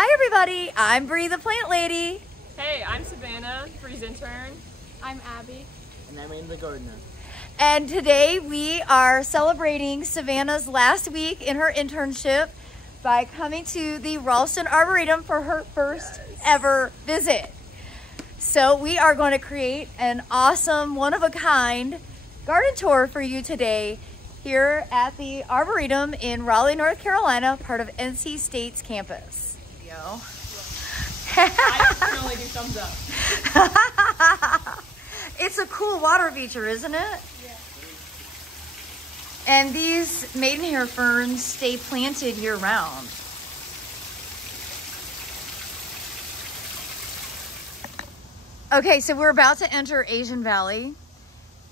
Hi everybody, I'm Bree the Plant Lady. Hey, I'm Savannah, Bree's intern. I'm Abby. And I'm Aim the gardener. And today we are celebrating Savannah's last week in her internship by coming to the Raulston Arboretum for her first ever visit. So we are going to create an awesome, one-of-a-kind garden tour for you today here at the Arboretum in Raleigh, North Carolina, part of NC State's campus. Yo. I can only do thumbs up. It's a cool water feature, isn't it? Yeah. And these maidenhair ferns stay planted year round. Okay, so we're about to enter Asian Valley,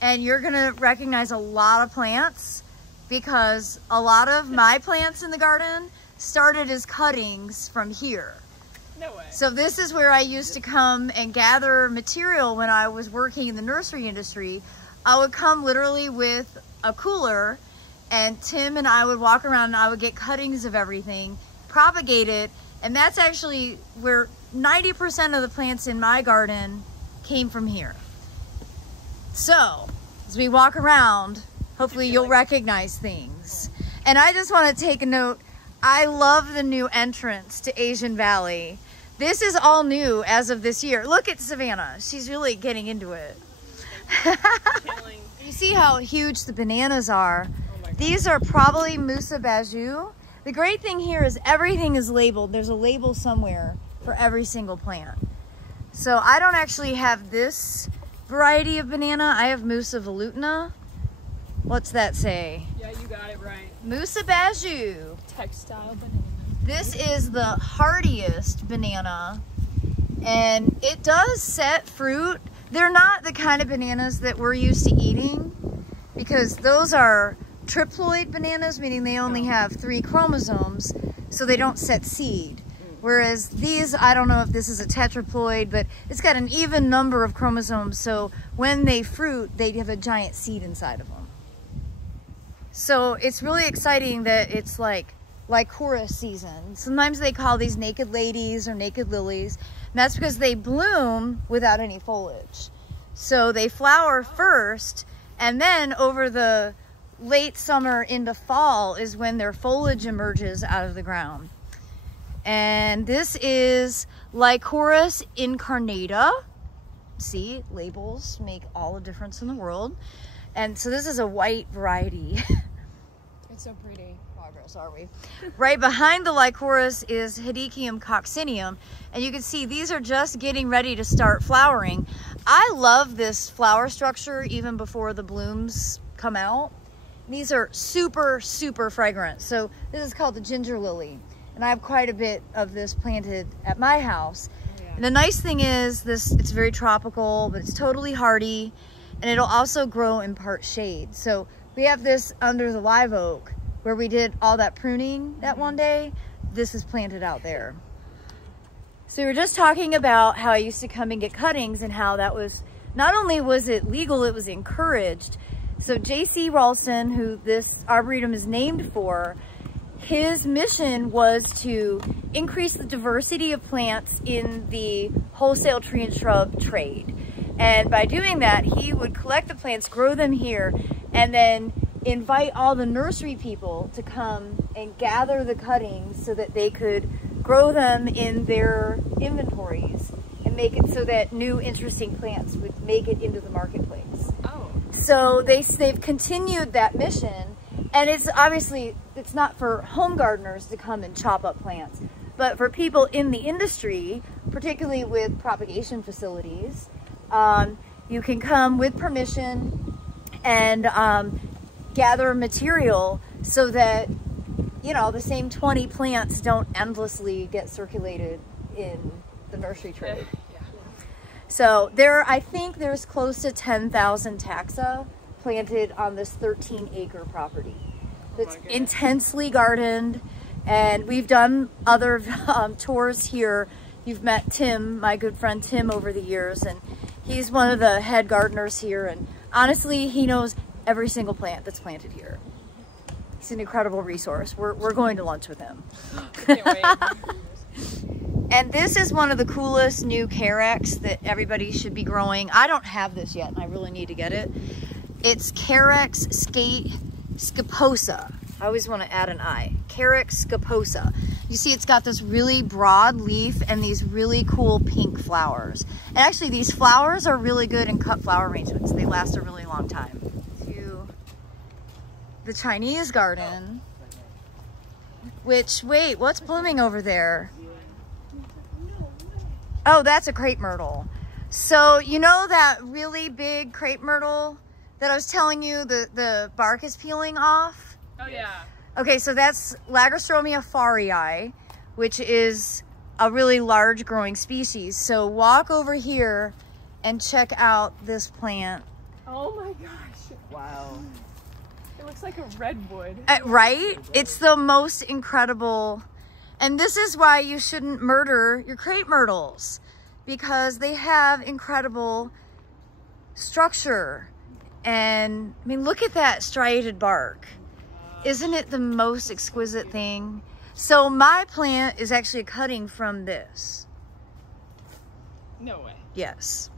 and you're gonna recognize a lot of plants because a lot of my plants in the garden started as cuttings from here. No way. So this is where I used to come and gather material when I was working in the nursery industry. I would come literally with a cooler, and Tim and I would walk around and I would get cuttings of everything, propagate it, and that's actually where 90% of the plants in my garden came from here. So as we walk around, hopefully you'll recognize things. And I just want to take a note. I love the new entrance to Asian Valley. This is all new as of this year. Look at Savannah. She's really getting into it. You see how huge the bananas are. Oh, these are probably Musa Bajou. The great thing here is everything is labeled. There's a label somewhere for every single plant. So I don't actually have this variety of banana. I have Musa velutina. What's that say? Yeah, you got it right. Musa Bajou. Textile banana. This is the hardiest banana, and it does set fruit. They're not the kind of bananas that we're used to eating, because those are triploid bananas, meaning they only have 3 chromosomes, so they don't set seed. Whereas these, I don't know if this is a tetraploid, but it's got an even number of chromosomes, so when they fruit, they have a giant seed inside of them. So it's really exciting that it's like Lycoris season. Sometimes they call these naked ladies or naked lilies, and that's because they bloom without any foliage. So they flower first, and then over the late summer into fall is when their foliage emerges out of the ground. And this is Lycoris incarnata. See, labels make all the difference in the world. And so this is a white variety. It's so pretty. Progress, are we? Right behind the Lycoris is Hedychium coccineum, and you can see these are just getting ready to start flowering. I love this flower structure even before the blooms come out. These are super, super fragrant. So this is called the ginger lily, and I have quite a bit of this planted at my house. Yeah. And the nice thing is it's very tropical, but it's totally hardy, and it'll also grow in part shade. So we have this under the live oak where we did all that pruning that one day. This is planted out there. So we were just talking about how I used to come and get cuttings, and how that was, not only was it legal, it was encouraged. So J.C. Raulston, who this Arboretum is named for, his mission was to increase the diversity of plants in the wholesale tree and shrub trade. And by doing that, he would collect the plants, grow them here, and then invite all the nursery people to come and gather the cuttings so that they could grow them in their inventories and make it so that new interesting plants would make it into the marketplace. Oh. So they've continued that mission, and it's obviously, it's not for home gardeners to come and chop up plants, but for people in the industry, particularly with propagation facilities, you can come with permission and gather material so that, you know, the same 20 plants don't endlessly get circulated in the nursery trade. Yeah. So I think there's close to 10,000 taxa planted on this 13-acre property. It's intensely gardened, and we've done other tours here. You've met Tim, my good friend Tim, over the years, and he's one of the head gardeners here, and honestly, he knows every single plant that's planted here. He's an incredible resource. We're going to lunch with him. Can't wait. And this is one of the coolest new Carex that everybody should be growing. I don't have this yet, and I really need to get it. It's Carex scaposa. I always want to add an I. Carex scaposa. You see it's got this really broad leaf and these really cool pink flowers. And actually these flowers are really good in cut flower arrangements. They last a really long time. To the Chinese garden, which, wait, what's blooming over there? Oh, that's a crepe myrtle. So you know that really big crepe myrtle that I was telling you the bark is peeling off? Oh yeah. Okay, so that's Lagerstromia farii, which is a really large growing species. So walk over here and check out this plant. Oh my gosh. Wow. It looks like a redwood. Right? It's the most incredible. And this is why you shouldn't murder your crepe myrtles, because they have incredible structure. And I mean, look at that striated bark. Isn't it the most exquisite thing? So my plant is actually a cutting from this. No way. Yes.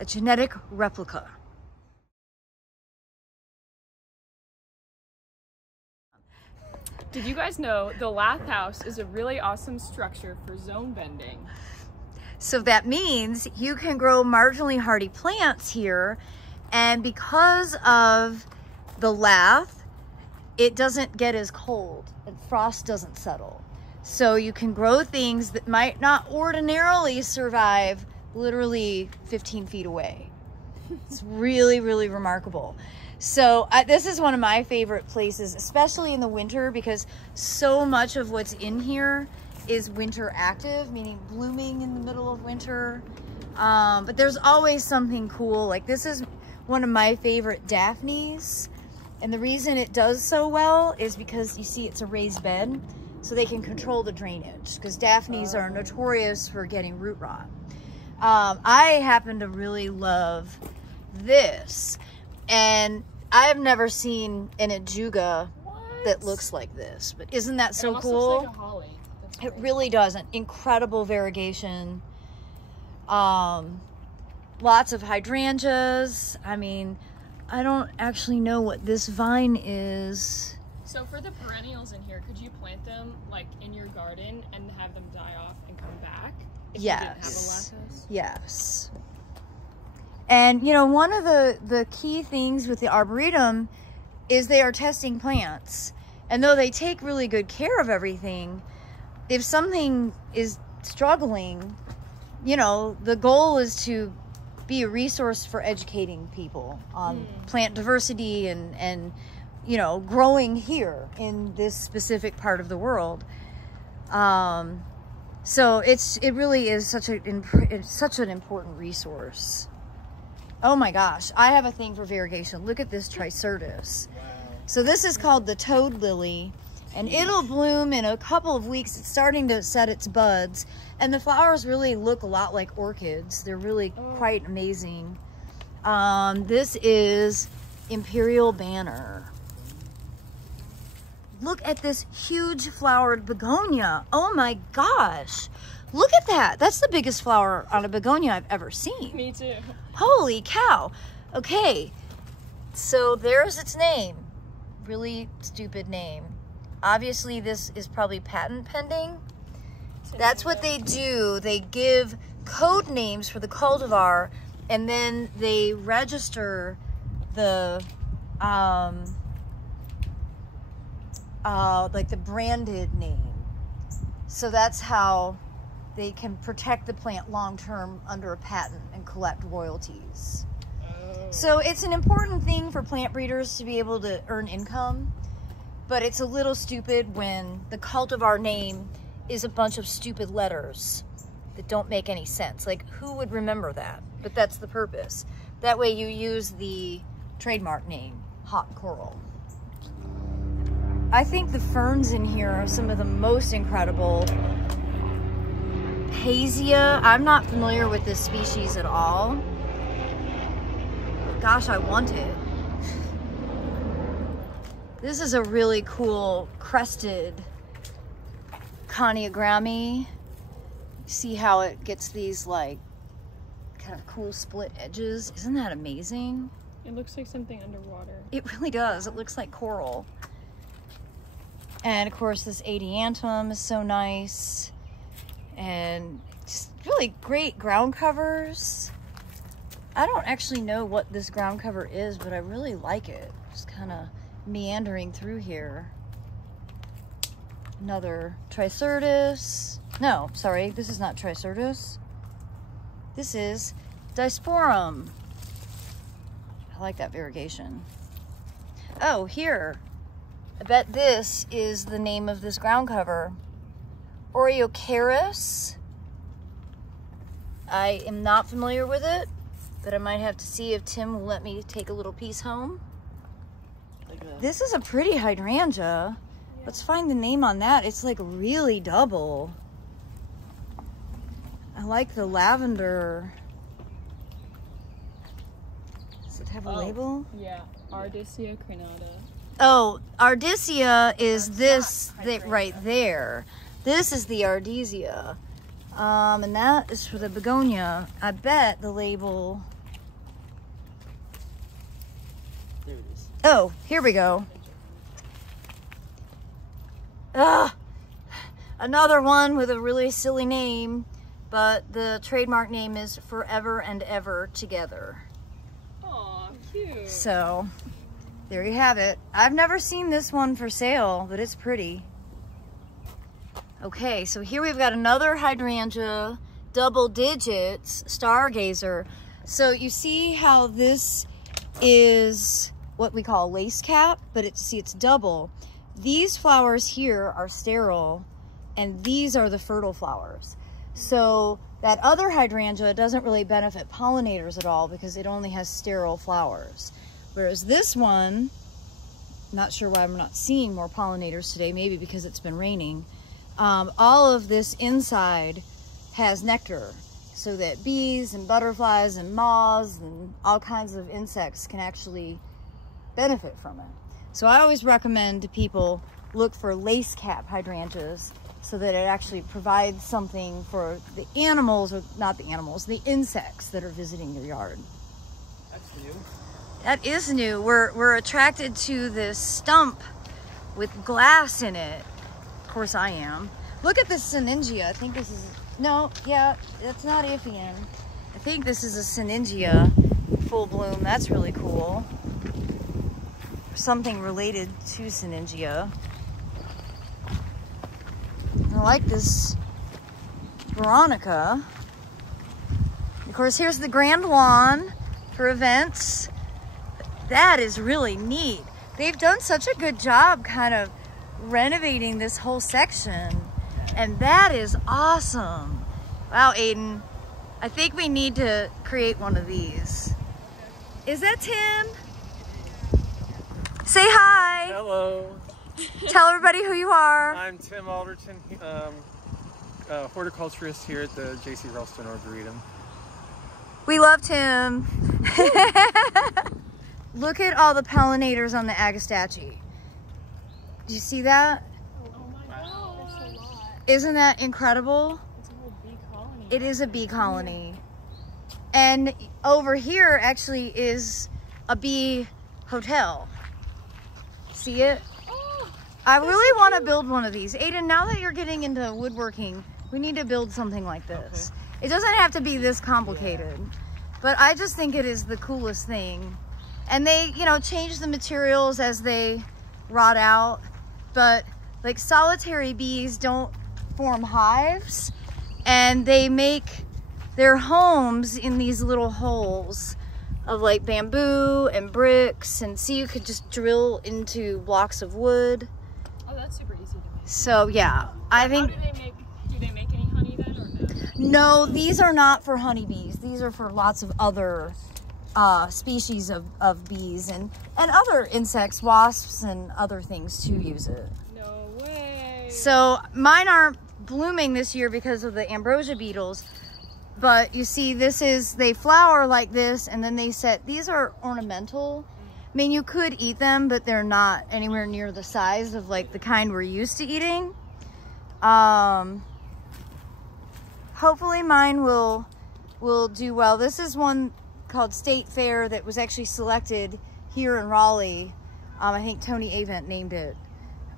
A genetic replica. Did you guys know the Lath House is a really awesome structure for zone bending? So that means you can grow marginally hardy plants here, and because of the lath, it doesn't get as cold and frost doesn't settle. So you can grow things that might not ordinarily survive literally 15 feet away. It's really, really remarkable. So this is one of my favorite places, especially in the winter, because so much of what's in here is winter active, meaning blooming in the middle of winter. But there's always something cool. Like this is one of my favorite Daphnes. And the reason it does so well is because you see it's a raised bed, so they can control the drainage, because Daphnes are notorious for getting root rot. I happen to really love this, and I have never seen an Ajuga that looks like this, but isn't that so cool? Looks like a holly. It really doesn't. Incredible variegation. Lots of hydrangeas. I mean, I don't actually know what this vine is. So for the perennials in here, could you plant them like in your garden and have them die off and come back? If you didn't have a Lath House? Yes. And you know, one of the key things with the Arboretum is they are testing plants. And though they take really good care of everything, if something is struggling, you know, the goal is to be a resource for educating people on plant diversity and you know, growing here in this specific part of the world. So it really is such an important resource. Oh my gosh, I have a thing for variegation. Look at this Tricertus. Wow. So this is called the toad lily, and it'll bloom in a couple of weeks. It's starting to set its buds, and the flowers really look a lot like orchids. They're really quite amazing. This is Imperial Banner. Look at this huge flowered begonia. Oh my gosh. Look at that. That's the biggest flower on a begonia I've ever seen. Me too. Holy cow. Okay, so there's its name. Really stupid name. Obviously this is probably patent pending. That's what they do. They give code names for the cultivar, and then they register the like the branded name. So that's how they can protect the plant long-term under a patent and collect royalties. So it's an important thing for plant breeders to be able to earn income, but it's a little stupid when the cultivar name is a bunch of stupid letters that don't make any sense. Like, who would remember that? But that's the purpose. That way you use the trademark name, Hot Coral. I think the ferns in here are some of the most incredible. Hazia, I'm not familiar with this species at all. Gosh, I want it. This is a really cool crested Coniogramme. See how it gets these like kind of cool split edges. Isn't that amazing? It looks like something underwater. It really does. It looks like coral. And of course this adiantum is so nice. And just really great ground covers. I don't actually know what this ground cover is, but I really like it. Just kind of meandering through here. Another Tricertus. No, sorry, this is not Tricertus. This is Disporum. I like that variegation. Oh, here. I bet this is the name of this ground cover. Oriocaris. I am not familiar with it, but I might have to see if Tim will let me take a little piece home. This is a pretty hydrangea. Let's find the name on that. It's like really double. I like the lavender. Does it have a label? Yeah, Ardisia crenata. Oh, Ardisia is this right there. This is the Ardisia. And that is for the Begonia. I bet the label... There it is. Oh, here we go. Another one with a really silly name, but the trademark name is Forever and Ever Together. Aw, cute. So, there you have it. I've never seen this one for sale, but it's pretty. Okay, so here we've got another hydrangea, double digits, stargazer. So you see how this is what we call lace cap, but it's double. These flowers here are sterile, and these are the fertile flowers. So that other hydrangea doesn't really benefit pollinators at all because it only has sterile flowers. Whereas this one, not sure why I'm not seeing more pollinators today, maybe because it's been raining. All of this inside has nectar so that bees and butterflies and moths and all kinds of insects can actually benefit from it. So I always recommend to people look for lace cap hydrangeas so that it actually provides something for the animals, or not the animals, the insects that are visiting your yard. That's new. That is new. We're attracted to this stump with glass in it. Of course I am. Look at this Syningia. I think this is, no, yeah, it's not Iphian. I think this is a Syningia full bloom. That's really cool. Something related to Syningia. I like this Veronica. Of course, here's the grand lawn for events. That is really neat. They've done such a good job kind of renovating this whole section, and that is awesome. Wow, Aiden, I think we need to create one of these. Is that Tim? Say hi. Hello. Tell everybody who you are. I'm Tim Alderton, horticulturist here at the Raulston Arboretum. We love Tim. Look at all the pollinators on the Agastache. Do you see that? Oh my god, that's a lot. Isn't that incredible? It's a whole bee colony. It is a bee colony. And over here actually is a bee hotel. See it? Oh, I really want to build one of these. Aiden, now that you're getting into woodworking, we need to build something like this. Okay. It doesn't have to be this complicated, but I just think it is the coolest thing. And they, you know, change the materials as they rot out, but like solitary bees don't form hives, and they make their homes in these little holes of like bamboo and bricks, and see, you could just drill into blocks of wood. Oh, that's super easy to make. So yeah, I think. Do they make any honey then, or no? No, these are not for honeybees. These are for lots of other species of bees and other insects, wasps and other things too use it. No way. So mine aren't blooming this year because of the ambrosia beetles, but you see they flower like this, and then they set, these are ornamental. I mean, you could eat them, but they're not anywhere near the size of like the kind we're used to eating. Hopefully mine will do well. This is one called State Fair that was actually selected here in Raleigh. I think Tony Avent named it.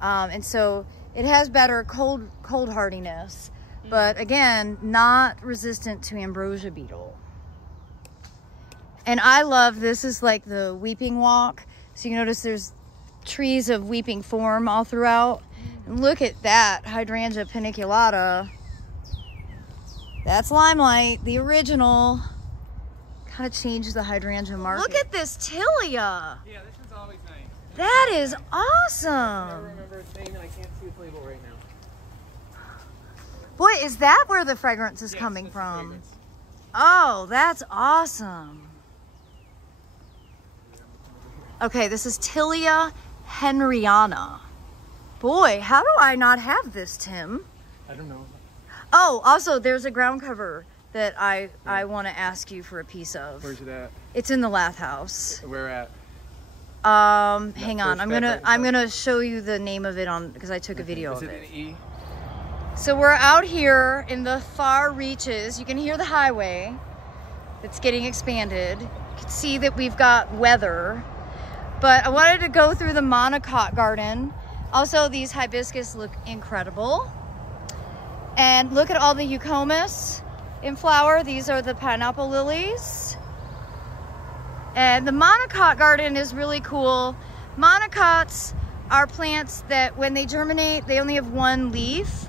And so it has better cold hardiness, but again, not resistant to ambrosia beetle. And I love, this is like the weeping walk. So you notice there's trees of weeping form all throughout. And look at that, Hydrangea Paniculata. That's Limelight, the original. Kind of changed the hydrangea market. Look at this Tilia. Yeah, this one's always nice. That is I awesome. remember its name and I can't see its label right now. Boy, is that where the fragrance is Yes, coming that's the from? fragrance. Oh, that's awesome. Okay, this is Tilia Henriana. Boy, how do I not have this, Tim? I don't know. Oh, also, there's a ground cover that I want to ask you for a piece of. Where's it at? It's in the Lath House. Where at? Hang on. first bed right I'm gonna show you the name of it on because I took a video Is of it it. an E? So we're out here in the far reaches. You can hear the highway that's getting expanded. You can see that we've got weather. But I wanted to go through the Monocot Garden. Also, these hibiscus look incredible. And look at all the eucomis in flower. These are the pineapple lilies. And the Monocot Garden is really cool. Monocots are plants that when they germinate, they only have one leaf.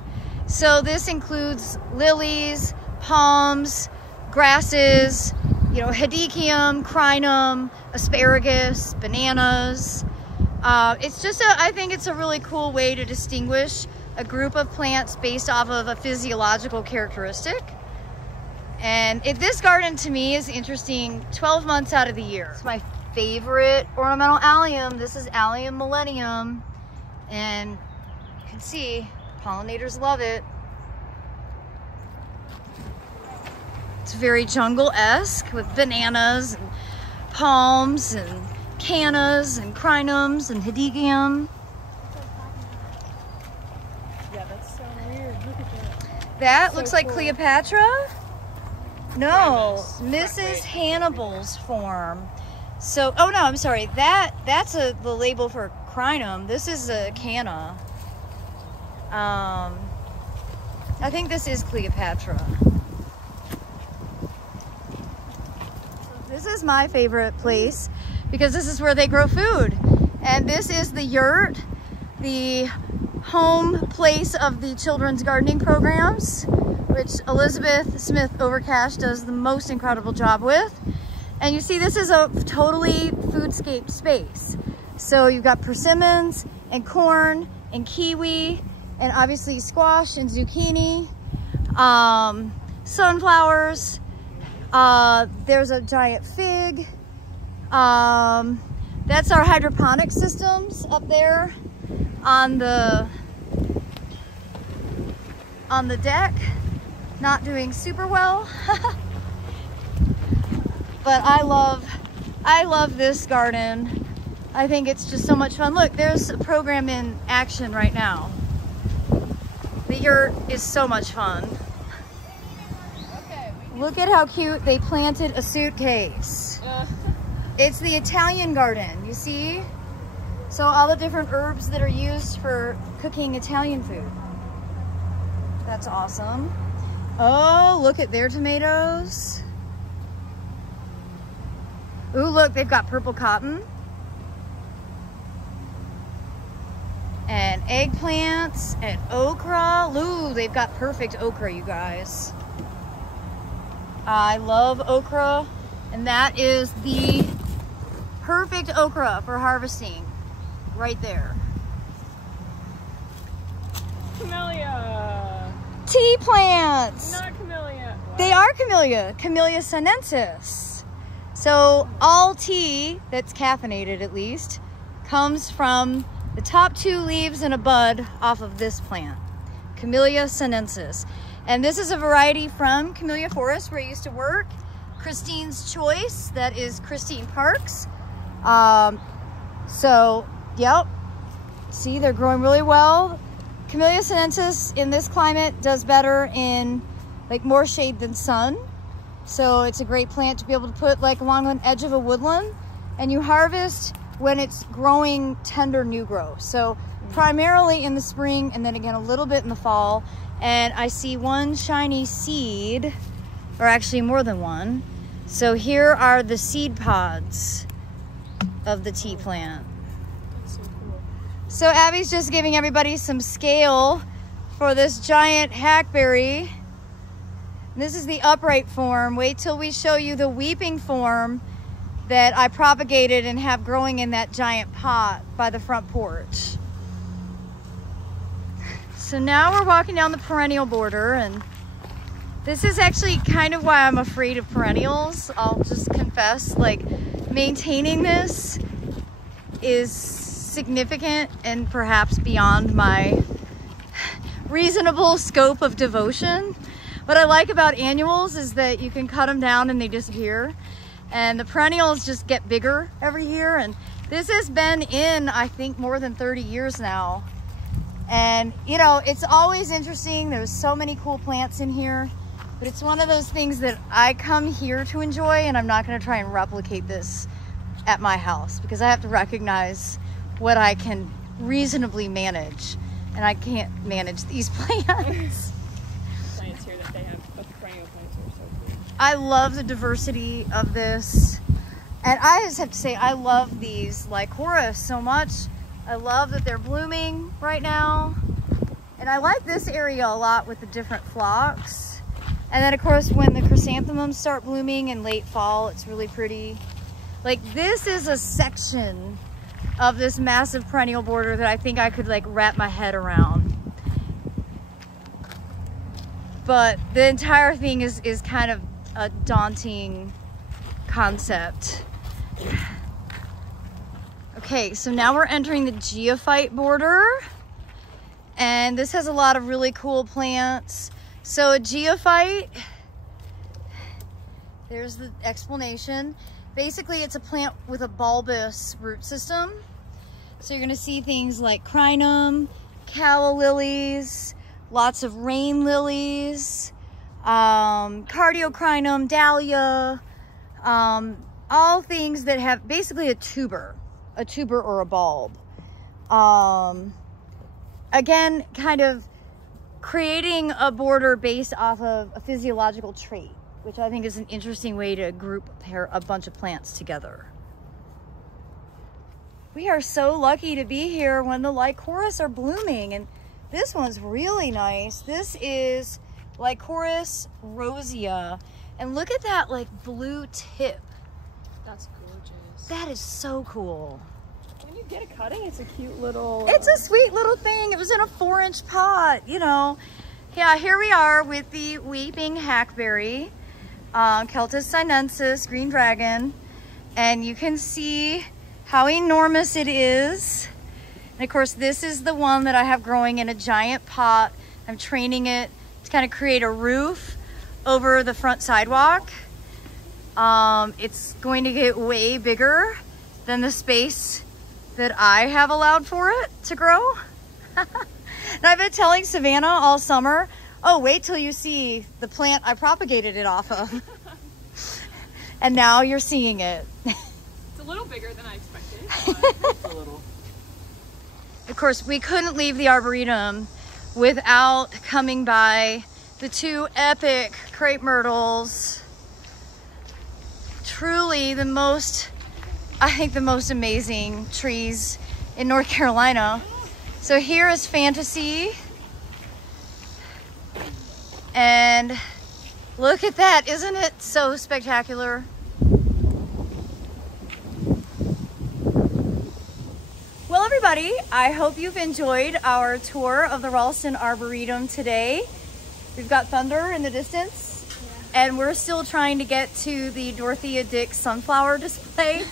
So this includes lilies, palms, grasses, you know, hedychium, crinum, asparagus, bananas. It's just I think it's a really cool way to distinguish a group of plants based off of a physiological characteristic. And this garden to me is interesting 12 months out of the year. It's my favorite ornamental allium. This is Allium Millennium. And you can see pollinators love it. It's very jungle-esque with bananas and palms and cannas and crinums and hedychium. Yeah, that's so weird. Look at that. That So looks like cool. Cleopatra? No, Primus. Mrs. Hannibal's form. So, oh no, I'm sorry. That's the label for crinum. This is a canna. I think this is Cleopatra. This is my favorite place because this is where they grow food. And this is the yurt, the home place of the children's gardening programs, which Elizabeth Smith Overcash does the most incredible job with. And you see this is a totally foodscape space. So you've got persimmons and corn and kiwi and obviously squash and zucchini, sunflowers. There's a giant fig. That's our hydroponic systems up there on the deck. Not doing super well. But I love this garden. I think it's just so much fun. Look, there's a program in action right now. The yurt is so much fun. Look at how cute they planted a suitcase. It's the Italian garden, you see? So all the different herbs that are used for cooking Italian food. That's awesome. Oh, look at their tomatoes. Ooh, look, they've got purple cotton. And eggplants and okra. Ooh, they've got perfect okra, you guys. I love okra, and that is the perfect okra for harvesting right there. Camellia. Tea plants. Not camellia. What? They are camellia, Camellia sinensis. So all tea that's caffeinated, at least, comes from the top two leaves and a bud off of this plant, Camellia sinensis. And this is a variety from Camellia Forest where I used to work. Christine's Choice, that is Christine Parks. So, yep. See, they're growing really well. Camellia sinensis in this climate does better in like more shade than sun. So it's a great plant to be able to put like along an edge of a woodland, and you harvest when it's growing tender new growth. So primarily in the spring and then again a little bit in the fall. And I see one shiny seed, or actually more than one. So here are the seed pods of the tea plant. That's so cool. So Abby's just giving everybody some scale for this giant hackberry. This is the upright form. Wait till we show you the weeping form that I propagated and have growing in that giant pot by the front porch. So now we're walking down the perennial border, and this is actually kind of why I'm afraid of perennials. I'll just confess, like, maintaining this is significant and perhaps beyond my reasonable scope of devotion. What I like about annuals is that you can cut them down and they disappear. And the perennials just get bigger every year. And this has been in, I think, more than 30 years now. And, you know, it's always interesting. There's so many cool plants in here. But it's one of those things that I come here to enjoy, and I'm not going to try and replicate this at my house because I have to recognize what I can reasonably manage. And I can't manage these plants. Plants here that they have, but the perennial plants are so cool. I love the diversity of this. And I just have to say, I love these Lycoris so much. I love that they're blooming right now. And I like this area a lot with the different phlox. And then of course, when the chrysanthemums start blooming in late fall, it's really pretty. Like, this is a section of this massive perennial border that I think I could like wrap my head around. But the entire thing is kind of a daunting concept. Okay, so now we're entering the Geophyte border, and this has a lot of really cool plants. So a geophyte, there's the explanation. Basically, it's a plant with a bulbous root system. So you're gonna see things like crinum, calla lilies, lots of rain lilies, cardiocrinum, dahlia, all things that have basically a tuber or a bulb. Again, kind of creating a border based off of a physiological trait, which I think is an interesting way to group a bunch of plants together. We are so lucky to be here when the Lycoris are blooming, and this one's really nice. This is Lycoris Rosia, and look at that like blue tip. That's gorgeous. That is so cool. When you get a cutting, it's a cute little... It's a sweet little thing. It was in a 4-inch pot, you know. Yeah, here we are with the weeping hackberry, Celtis sinensis, green dragon, and you can see how enormous it is. And of course, this is the one that I have growing in a giant pot. I'm training it to kind of create a roof over the front sidewalk. It's going to get way bigger than the space that I have allowed for it to grow. And I've been telling Savannah all summer, oh, wait till you see the plant I propagated it off of. And now you're seeing it. It's a little bigger than I expected. Just a little. Of course, we couldn't leave the Arboretum without coming by the 2 epic Crepe Myrtles. Truly the most, I think the most amazing trees in North Carolina. So here is Fantasy. And look at that, isn't it so spectacular? Well, everybody, I hope you've enjoyed our tour of the Raulston Arboretum today. We've got thunder in the distance. And we're still trying to get to the Dorothea Dix sunflower display.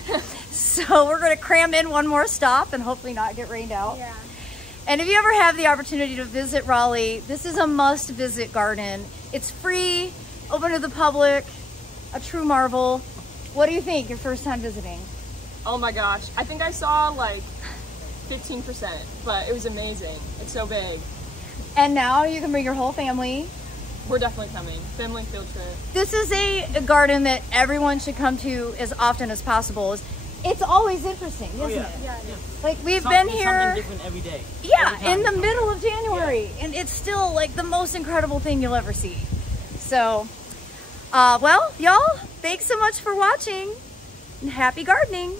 So we're gonna cram in one more stop and hopefully not get rained out. Yeah. And if you ever have the opportunity to visit Raleigh, this is a must visit garden. It's free, open to the public, a true marvel. What do you think your first time visiting? Oh my gosh. I think I saw like 15%, but it was amazing. It's so big. And now you can bring your whole family. We're definitely coming. Family field trip. This is a garden that everyone should come to as often as possible. It's always interesting, isn't it? Yeah. Like we've been here. Something different every day. Yeah, in the middle of January, and it's still like the most incredible thing you'll ever see. So, well, y'all, thanks so much for watching, and happy gardening.